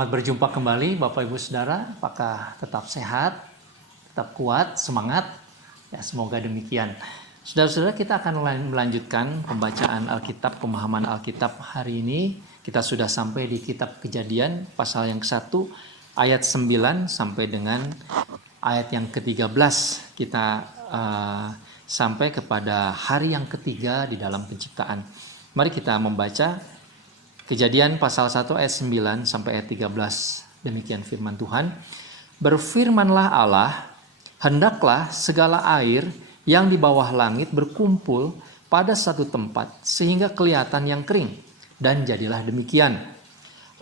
Selamat berjumpa kembali Bapak Ibu Saudara. Apakah tetap sehat, tetap kuat, semangat? Ya, semoga demikian. Saudara-saudara, kita akan melanjutkan pembacaan Alkitab, pemahaman Alkitab hari ini. Kita sudah sampai di kitab Kejadian pasal yang ke-1 ayat 9 sampai dengan ayat yang ke-13. Kita sampai kepada hari yang ketiga di dalam penciptaan. Mari kita membaca Kejadian pasal 1 ayat 9 sampai ayat 13. Demikian firman Tuhan. Berfirmanlah Allah, hendaklah segala air yang di bawah langit berkumpul pada satu tempat sehingga kelihatan yang kering. Dan jadilah demikian.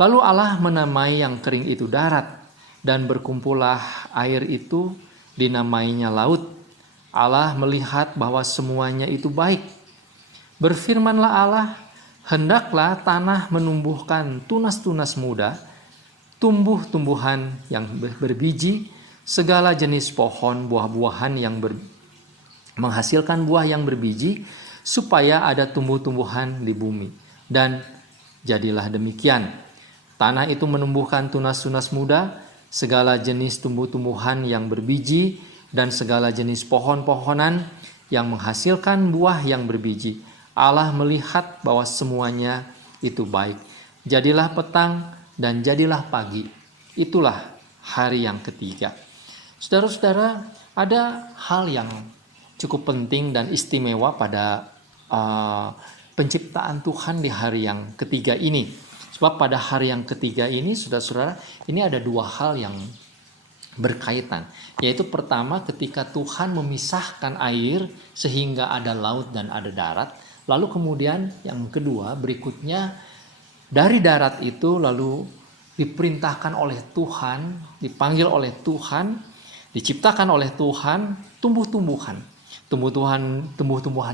Lalu Allah menamai yang kering itu darat, dan berkumpullah air itu dinamainya laut. Allah melihat bahwa semuanya itu baik. Berfirmanlah Allah, hendaklah tanah menumbuhkan tunas-tunas muda, tumbuh-tumbuhan yang berbiji, segala jenis pohon buah-buahan yang menghasilkan buah yang berbiji, supaya ada tumbuh-tumbuhan di bumi. Dan jadilah demikian. Tanah itu menumbuhkan tunas-tunas muda, segala jenis tumbuh-tumbuhan yang berbiji, dan segala jenis pohon-pohonan yang menghasilkan buah yang berbiji. Allah melihat bahwa semuanya itu baik. Jadilah petang dan jadilah pagi. Itulah hari yang ketiga. Saudara-saudara, ada hal yang cukup penting dan istimewa pada penciptaan Tuhan di hari yang ketiga ini. Sebab pada hari yang ketiga ini, saudara-saudara, ini ada dua hal yang berkaitan. Yaitu pertama, ketika Tuhan memisahkan air sehingga ada laut dan ada darat. Lalu kemudian yang kedua berikutnya, dari darat itu lalu diperintahkan oleh Tuhan, dipanggil oleh Tuhan, diciptakan oleh Tuhan tumbuh-tumbuhan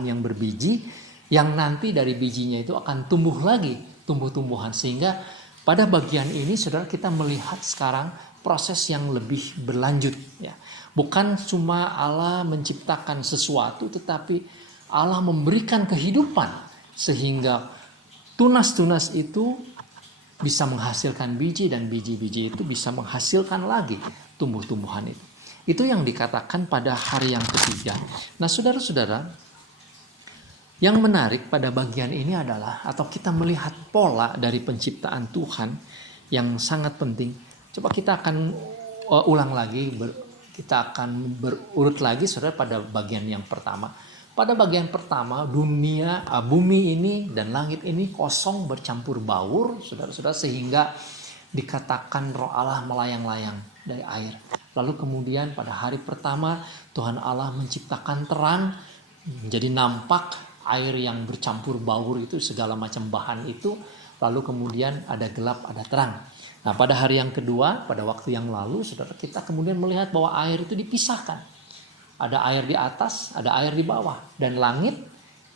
yang berbiji, yang nanti dari bijinya itu akan tumbuh lagi tumbuh-tumbuhan. Sehingga pada bagian ini saudara, kita melihat sekarang proses yang lebih berlanjut, ya. Bukan cuma Allah menciptakan sesuatu, tetapi Allah memberikan kehidupan sehingga tunas-tunas itu bisa menghasilkan biji, dan biji-biji itu bisa menghasilkan lagi tumbuh-tumbuhan itu. Itu yang dikatakan pada hari yang ketiga. Nah, saudara-saudara, yang menarik pada bagian ini adalah, atau kita melihat pola dari penciptaan Tuhan yang sangat penting. Coba kita akan ulang lagi, kita akan berurut lagi saudara pada bagian yang pertama. Pada bagian pertama, bumi ini dan langit ini kosong bercampur baur, saudara-saudara, sehingga dikatakan Roh Allah melayang-layang dari air. Lalu kemudian pada hari pertama, Tuhan Allah menciptakan terang, menjadi nampak air yang bercampur baur itu, segala macam bahan itu. Lalu kemudian ada gelap, ada terang. Nah, pada hari yang kedua, pada waktu yang lalu, saudara, kita kemudian melihat bahwa air itu dipisahkan. Ada air di atas, ada air di bawah. Dan langit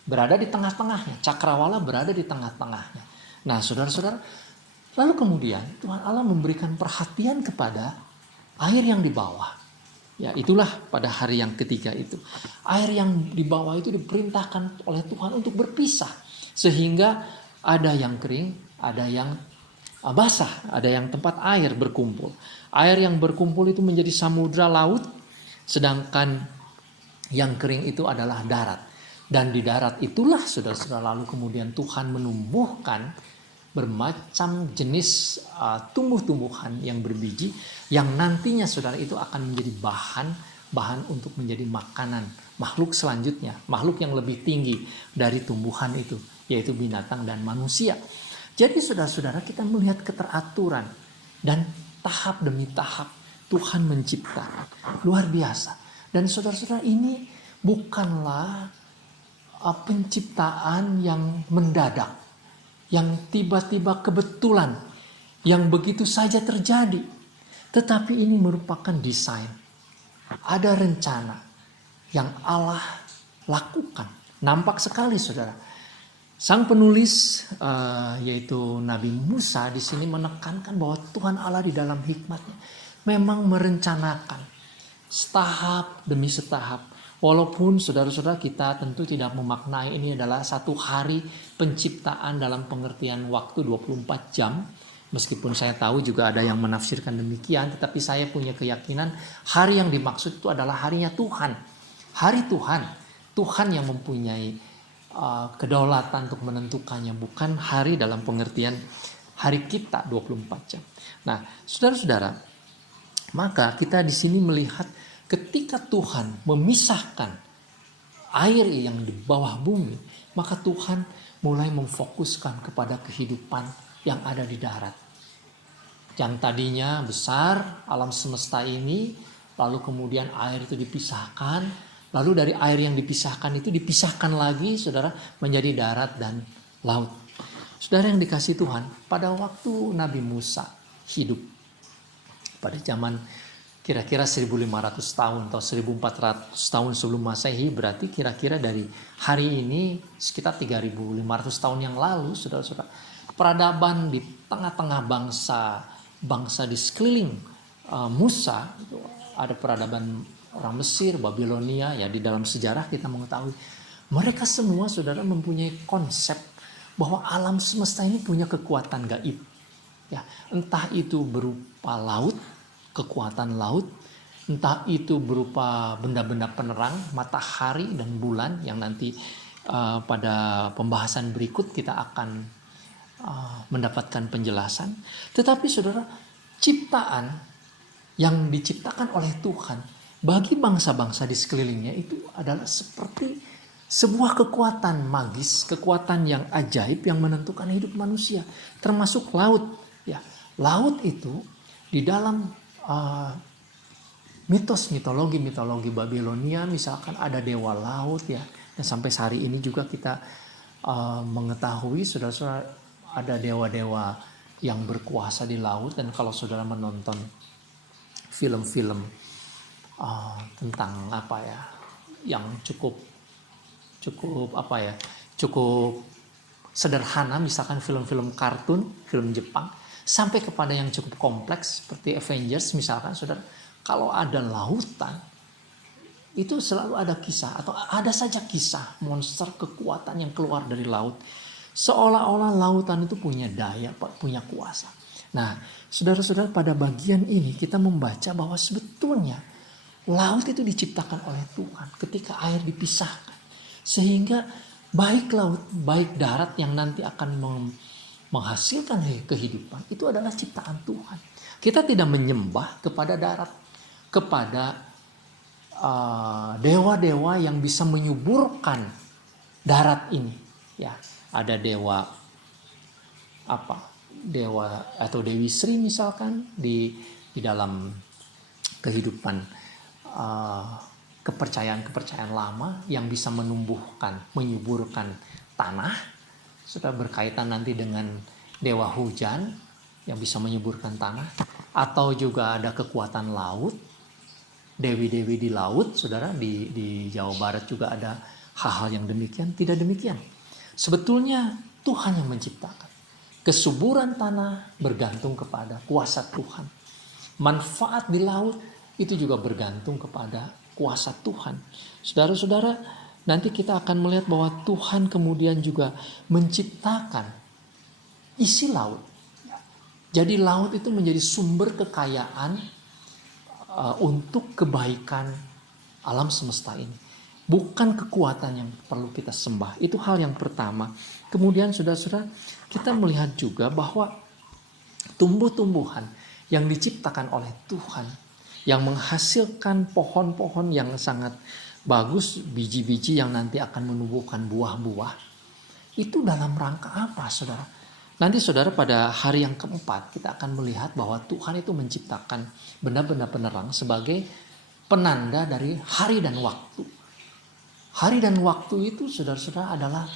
berada di tengah-tengahnya. Cakrawala berada di tengah-tengahnya. Nah, saudara-saudara, lalu kemudian Tuhan Allah memberikan perhatian kepada air yang di bawah. Ya, itulah pada hari yang ketiga itu. Air yang di bawah itu diperintahkan oleh Tuhan untuk berpisah. Sehingga ada yang kering, ada yang basah, ada yang tempat air berkumpul. Air yang berkumpul itu menjadi samudra laut. Sedangkan yang kering itu adalah darat. Dan di darat itulah saudara-saudara, lalu kemudian Tuhan menumbuhkan bermacam jenis tumbuh-tumbuhan yang berbiji, yang nantinya saudara itu akan menjadi bahan untuk menjadi makanan makhluk selanjutnya, makhluk yang lebih tinggi dari tumbuhan itu, yaitu binatang dan manusia. Jadi saudara-saudara, kita melihat keteraturan dan tahap demi tahap Tuhan mencipta. Luar biasa. Dan saudara-saudara, ini bukanlah penciptaan yang mendadak, yang tiba-tiba kebetulan, yang begitu saja terjadi. Tetapi ini merupakan desain. Ada rencana yang Allah lakukan. Nampak sekali saudara. Sang penulis yaitu Nabi Musa di sini menekankan bahwa Tuhan Allah di dalam hikmatnya memang merencanakan setahap demi setahap. Walaupun saudara-saudara, kita tentu tidak memaknai ini adalah satu hari penciptaan dalam pengertian waktu 24 jam. Meskipun saya tahu juga ada yang menafsirkan demikian, tetapi saya punya keyakinan hari yang dimaksud itu adalah harinya Tuhan. Hari Tuhan. Tuhan yang mempunyai kedaulatan untuk menentukannya, bukan hari dalam pengertian hari kita 24 jam. Nah, saudara-saudara, maka kita di sini melihat ketika Tuhan memisahkan air yang di bawah bumi, maka Tuhan mulai memfokuskan kepada kehidupan yang ada di darat. Yang tadinya besar alam semesta ini, lalu kemudian air itu dipisahkan, lalu dari air yang dipisahkan itu dipisahkan lagi, saudara, menjadi darat dan laut. Saudara yang dikasihi Tuhan, pada waktu Nabi Musa hidup pada zaman kira-kira 1500 tahun atau 1400 tahun sebelum Masehi, berarti kira-kira dari hari ini sekitar 3500 tahun yang lalu, saudara-saudara, peradaban di tengah-tengah bangsa di sekeliling Musa, itu ada peradaban orang Mesir, Babilonia, ya di dalam sejarah kita mengetahui mereka semua, saudara, mempunyai konsep bahwa alam semesta ini punya kekuatan gaib. Ya, entah itu berupa laut, kekuatan laut, entah itu berupa benda-benda penerang, matahari dan bulan yang nanti pada pembahasan berikut kita akan mendapatkan penjelasan. Tetapi saudara, ciptaan yang diciptakan oleh Tuhan bagi bangsa-bangsa di sekelilingnya itu adalah seperti sebuah kekuatan magis, kekuatan yang ajaib yang menentukan hidup manusia, termasuk laut. Ya, laut itu di dalam mitos mitologi Babilonia, misalkan ada dewa laut, ya, dan sampai hari ini juga kita mengetahui, saudara-saudara, ada dewa-dewa yang berkuasa di laut. Dan kalau saudara menonton film-film tentang yang cukup sederhana, misalkan film-film kartun, film Jepang, sampai kepada yang cukup kompleks seperti Avengers misalkan, saudara, kalau ada lautan itu selalu ada kisah atau ada saja kisah monster kekuatan yang keluar dari laut, seolah-olah lautan itu punya daya, punya kuasa. Nah, saudara-saudara, pada bagian ini kita membaca bahwa sebetulnya laut itu diciptakan oleh Tuhan ketika air dipisahkan, sehingga baik laut, baik darat yang nanti akan menghasilkan kehidupan itu adalah ciptaan Tuhan. Kita tidak menyembah kepada darat, kepada dewa-dewa yang bisa menyuburkan darat ini. Ya, ada dewa atau Dewi Sri misalkan di dalam kehidupan kepercayaan lama yang bisa menumbuhkan, menyuburkan tanah. Sudah berkaitan nanti dengan dewa hujan yang bisa menyuburkan tanah. Atau juga ada kekuatan laut, dewi-dewi di laut, saudara, di Jawa Barat juga ada hal-hal yang demikian. Tidak demikian. Sebetulnya Tuhan yang menciptakan. Kesuburan tanah bergantung kepada kuasa Tuhan. Manfaat di laut itu juga bergantung kepada kuasa Tuhan. Saudara-saudara, nanti kita akan melihat bahwa Tuhan kemudian juga menciptakan isi laut. Jadi laut itu menjadi sumber kekayaan untuk kebaikan alam semesta ini. Bukan kekuatan yang perlu kita sembah. Itu hal yang pertama. Kemudian saudara-saudara, kita melihat juga bahwa tumbuh-tumbuhan yang diciptakan oleh Tuhan, yang menghasilkan pohon-pohon yang sangat bagus, biji-biji yang nanti akan menumbuhkan buah-buah. Itu dalam rangka apa, saudara? Nanti saudara, pada hari yang keempat kita akan melihat bahwa Tuhan itu menciptakan benda-benda penerang sebagai penanda dari hari dan waktu. Hari dan waktu itu, saudara-saudara, adalah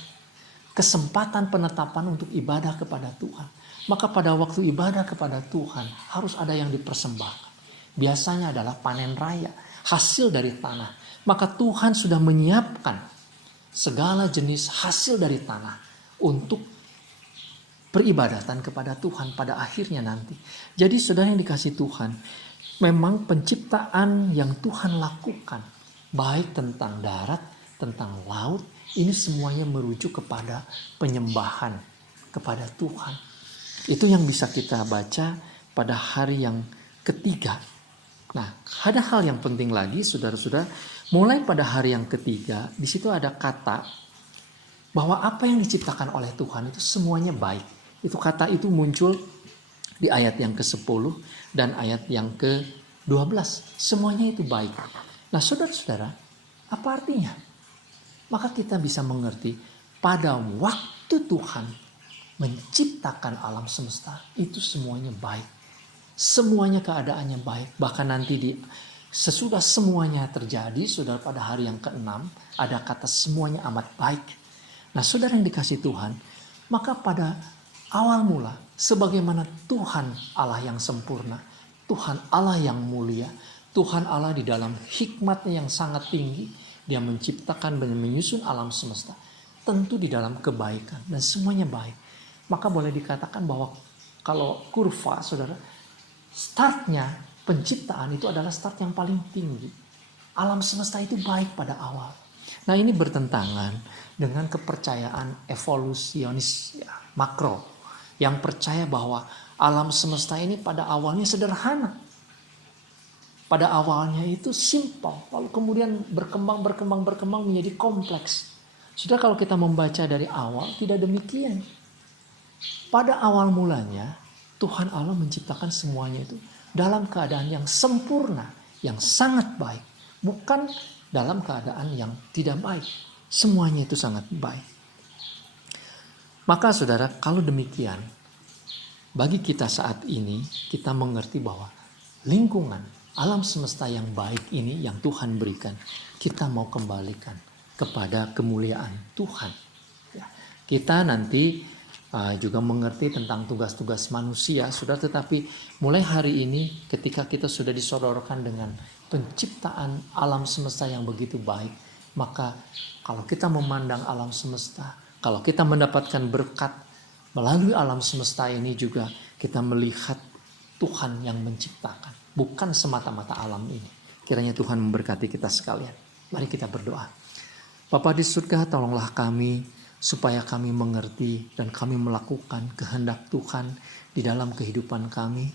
kesempatan penetapan untuk ibadah kepada Tuhan. Maka pada waktu ibadah kepada Tuhan harus ada yang dipersembahkan. Biasanya adalah panen raya, hasil dari tanah. Maka Tuhan sudah menyiapkan segala jenis hasil dari tanah untuk peribadatan kepada Tuhan pada akhirnya nanti. Jadi saudara yang dikasihi Tuhan, memang penciptaan yang Tuhan lakukan, baik tentang darat, tentang laut, ini semuanya merujuk kepada penyembahan kepada Tuhan. Itu yang bisa kita baca pada hari yang ketiga. Nah, ada hal yang penting lagi, saudara-saudara. Mulai pada hari yang ketiga, di situ ada kata bahwa apa yang diciptakan oleh Tuhan itu semuanya baik. Itu kata itu muncul di ayat yang ke-10 dan ayat yang ke-12. Semuanya itu baik. Nah, saudara-saudara, apa artinya? Maka kita bisa mengerti pada waktu Tuhan menciptakan alam semesta, itu semuanya baik. Semuanya keadaannya baik. Bahkan nanti sesudah semuanya terjadi, saudara, pada hari yang ke-6 ada kata semuanya amat baik. Nah, saudara yang dikasih Tuhan, maka pada awal mula, sebagaimana Tuhan Allah yang sempurna, Tuhan Allah yang mulia, Tuhan Allah di dalam hikmatnya yang sangat tinggi, Dia menciptakan dan menyusun alam semesta, tentu di dalam kebaikan dan semuanya baik. Maka boleh dikatakan bahwa kalau kurva, saudara, startnya penciptaan itu adalah start yang paling tinggi. Alam semesta itu baik pada awal. Nah, ini bertentangan dengan kepercayaan evolusionis ya, makro, yang percaya bahwa alam semesta ini pada awalnya sederhana. Pada awalnya itu simple, lalu kemudian berkembang menjadi kompleks. Sudah, kalau kita membaca dari awal tidak demikian. Pada awal mulanya Tuhan Allah menciptakan semuanya itu dalam keadaan yang sempurna, yang sangat baik, bukan dalam keadaan yang tidak baik. Semuanya itu sangat baik. Maka saudara, kalau demikian, bagi kita saat ini, kita mengerti bahwa lingkungan alam semesta yang baik ini yang Tuhan berikan, kita mau kembalikan kepada kemuliaan Tuhan. Ya, kita nanti juga mengerti tentang tugas-tugas manusia, sudah. Tetapi mulai hari ini, ketika kita sudah disodorkan dengan penciptaan alam semesta yang begitu baik, maka kalau kita memandang alam semesta, kalau kita mendapatkan berkat melalui alam semesta ini, juga kita melihat Tuhan yang menciptakan, bukan semata-mata alam ini. Kiranya Tuhan memberkati kita sekalian. Mari kita berdoa. Bapa di surga, tolonglah kami supaya kami mengerti dan kami melakukan kehendak Tuhan di dalam kehidupan kami.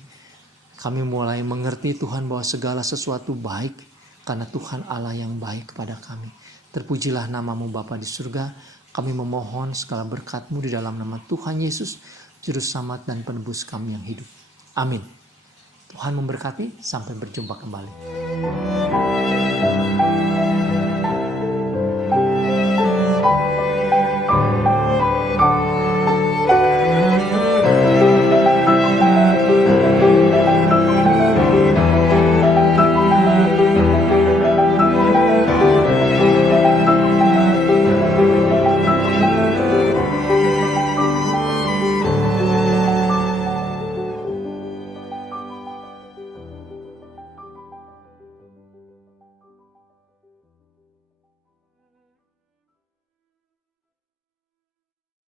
Kami mulai mengerti Tuhan bahwa segala sesuatu baik karena Tuhan Allah yang baik kepada kami. Terpujilah namamu Bapa di surga. Kami memohon segala berkat-Mu di dalam nama Tuhan Yesus, Juru Selamat dan Penebus kami yang hidup. Amin. Tuhan memberkati, sampai berjumpa kembali.